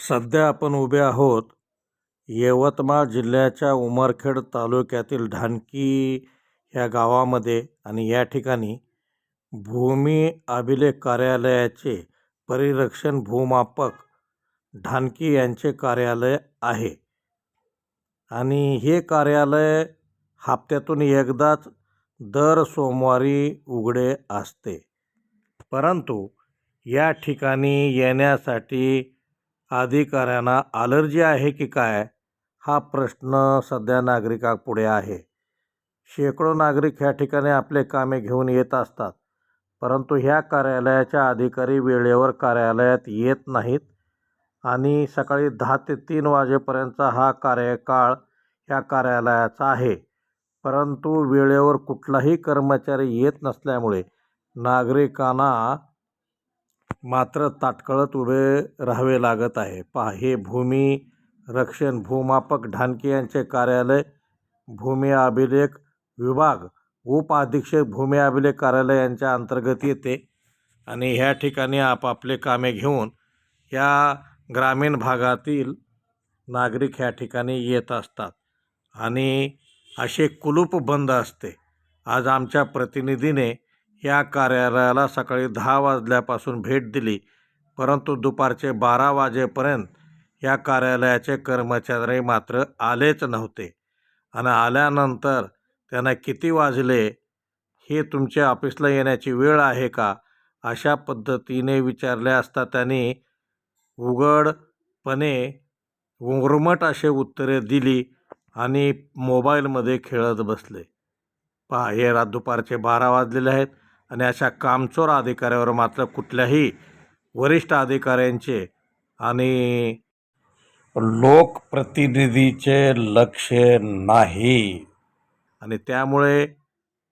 सध्या आपण उभे आहोत यवतमाळ जिल्ह्याच्या उमरखेड तालुक्यातील ढानकी ह्या गावामध्ये आणि या ठिकाणी भूमी अभिलेख कार्यालयाचे परिरक्षण भूमापक ढानकी यांचे कार्यालय आहे. आणि हे कार्यालय हप्त्यातून एकदाच दर सोमवारी उघडे असते. परंतु या ठिकाणी येण्यासाठी अधिकाऱ्यांना अलर्जी आहे की काय? हा प्रश्न सध्या नागरिकापुढे आहे. शेकडो नागरिक ह्या ठिकाणी आपले कामे घेऊन येत असतात. परंतु ह्या कार्यालयाच्या अधिकारी वेळेवर कार्यालयात येत नाहीत आणि सकाळी दहा ते तीन वाजेपर्यंतचा हा कार्यकाळ ह्या कार्यालयाचा आहे. परंतु वेळेवर कुठलाही कर्मचारी येत नसल्यामुळे नागरिकांना मात्र ताटकळत उभे राहावे लागत आहे. पहा हे भूमी रक्षण भूमापक ढानके यांचे कार्यालय भूमी अभिलेख विभाग उप अधीक्षक भूमी अभिलेख कार्यालय यांच्या अंतर्गत येते आणि ह्या ठिकाणी आपापले कामे घेऊन या ग्रामीण भागातील नागरिक ह्या ठिकाणी येत असतात. आणि असे कुलूप बंद असते. आज आमच्या प्रतिनिधीने या कार्यालयाला सकाळी दहा वाजल्यापासून भेट दिली परंतु दुपारचे बारा वाजेपर्यंत या कार्यालयाचे कर्मचारी मात्र आलेच नव्हते. आणि आल्यानंतर त्यांना किती वाजले? हे तुमच्या ऑफिसला येण्याची वेळ आहे का? अशा पद्धतीने विचारले असता त्यांनी उघडपणे उर्मट असे उत्तरे दिली आणि मोबाईलमध्ये खेळत बसले. पहा हे रात दुपारचे बारा वाजलेले आहेत. आणि अशा कामचोर अधिकाऱ्यावर मात्र कुठल्याही वरिष्ठ अधिकाऱ्यांचे आणि लोकप्रतिनिधीचे लक्ष नाही. आणि त्यामुळे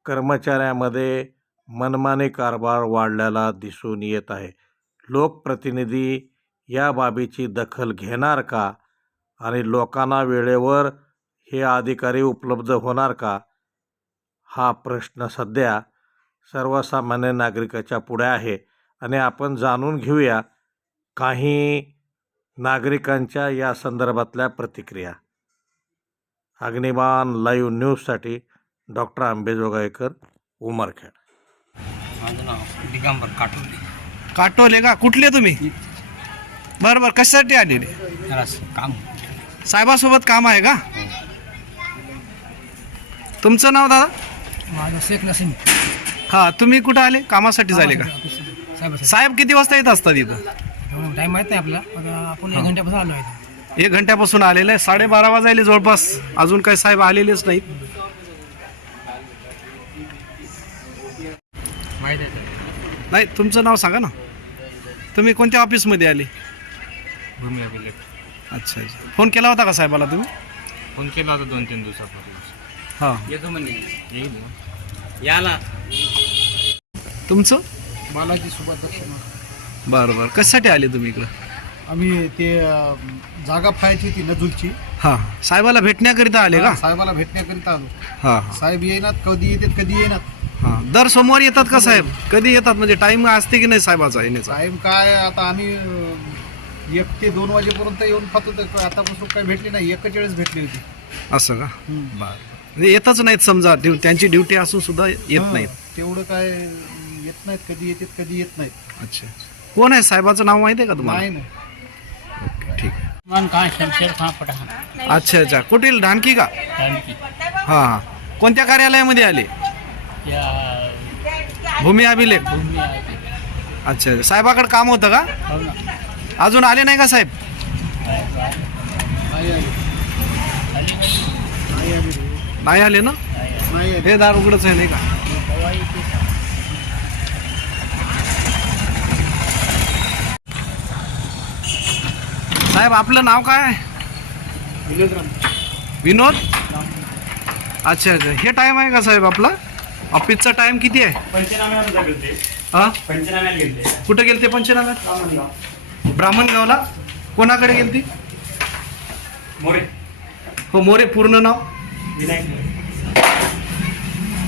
कर्मचाऱ्यामध्ये मनमानी कारभार वाढलेला दिसून येत आहे. लोकप्रतिनिधी या बाबीची दखल घेणार का? आणि लोकांना वेळेवर हे अधिकारी उपलब्ध होणार का? हा प्रश्न सध्या सर्वसामान्य नागरिकाच्या पुढे आहे. आणि आपण जाणून घेऊया काही नागरिकांच्या या संदर्भातल्या प्रतिक्रिया. अग्निबाण लाईव्ह न्यूजसाठी डॉक्टर आंबेजोगाईकर उमरखेड. माझं नाव दिगंबर काटोले. काटोले का? कुठले तुम्ही? बरं बरं कशासाठी आलेले? जरा काम. साहेबासोबत काम आहे का? तुमचं नाव दादा? माझं शेख नसीम. हां तुम्ही कुठं आले? कामासाठी झाले का? साहेब किती वाजता येत असतात इथं? एवढं टाईम माहीत नाही आपला पण आपण एक घंट्यापासून आलो आहे. एक घंट्यापासून आलेलं आहे. साडेबारा वाजायले जवळपास. अजून काही साहेब आलेलेच नाहीत. माहीत आहे. नाही तुमचं नाव सांगा ना. तुम्ही कोणत्या ऑफिसमध्ये आले? भूमी अभिलेख अच्छा अच्छा. फोन केला होता का साहेबाला तुम्ही? फोन केला होता दोन तीन दिवसापूर्वी. हां. येतो म्हणे. येईल याला. तुमचं? बालाजी सुभाष दक्षिणा. बरं बरं. कशासाठी आले तुम्ही इकडं? आम्ही ते अं, जागा फायची ती नजूलची. हां. साहेबाला भेटण्याकरिता आले का? साहेबाला भेटण्याकरिता आलो. हां. साहेब येईनात कधी येतात कधी येईनात. हां. दर सोमवारी येतात का साहेब? कधी येतात? म्हणजे टाइम असते की नाही साहेबाचा येण्याचा? टाईम काय आता आम्ही अं, एक ते दोन वाजेपर्यंत येऊन पाहतो तर आतापासून काही भेटली नाही. एकच वेळेस भेटली होती. असं का? बरं. म्हणजे येतच नाहीत समजा ड्यु- त्यांची ड्युटी असून सुद्धा येत हं, नाहीत. तेवढं काय येत नाहीत कधी येतात कधी येत नाहीत. अच्छा. कोण आहे? साहेबाचं नाव माहिती आहे का तुम्हाला? नाही ना ओके, ठीक आहे. मन कहाँ शमशेर कहाँ पठान अच्छा अच्छा. कुठील? ढानकी का? जानकी हां हां. कोणत्या कार्यालयामध्ये आले? या भूमी अभिलेख. भूमी. अच्छा अच्छा. साहेबाकडे काम होतं का? हो ना. अजून आले नाही का साहेब? नाही आली. नाही आली. रे. नाही आले ना? नाही आली. हे दार उघडच आहे नाही का? साहेब आपलं नाव काय? आहे विनोद? अच्छा अच्छा. हे टाइम आहे का साहेब आपला? ऑफिसचा टाइम किती आहे? हा? कुठं गेलते पंचनाम्यात? ब्राह्मणगावला? कोणाकडे गेलती? हो मोरे पूर्ण नाव?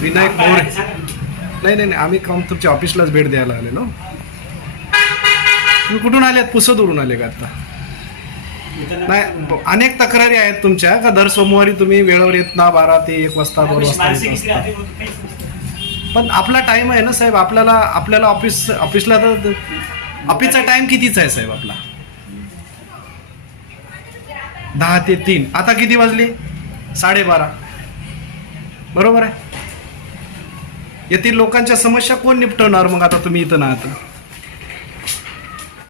विनायक मोरे. नाही नाही नाही आम्ही काम तुमच्या ऑफिसलाच भेट द्यायला आलेलो तुम्ही कुठून आले पुसदवरून आले का आता? नाही अनेक तक्रारी आहेत तुमच्या का दर सोमवारी तुम्ही वेळेवर येत ना बारा ते एक वाजता दोन वाजता. पण आपला टाइम आहे ना साहेब आपल्याला आपल्याला ऑफिस ऑफिसला तर ऑफिसचा टाइम कितीचा आहे साहेब आपला? दहा ते तीन. आता किती वाजले? साडेबारा. बरोबर आहे? येथील लोकांच्या समस्या कोण निपटवणार मग आता तुम्ही इथं ना आता?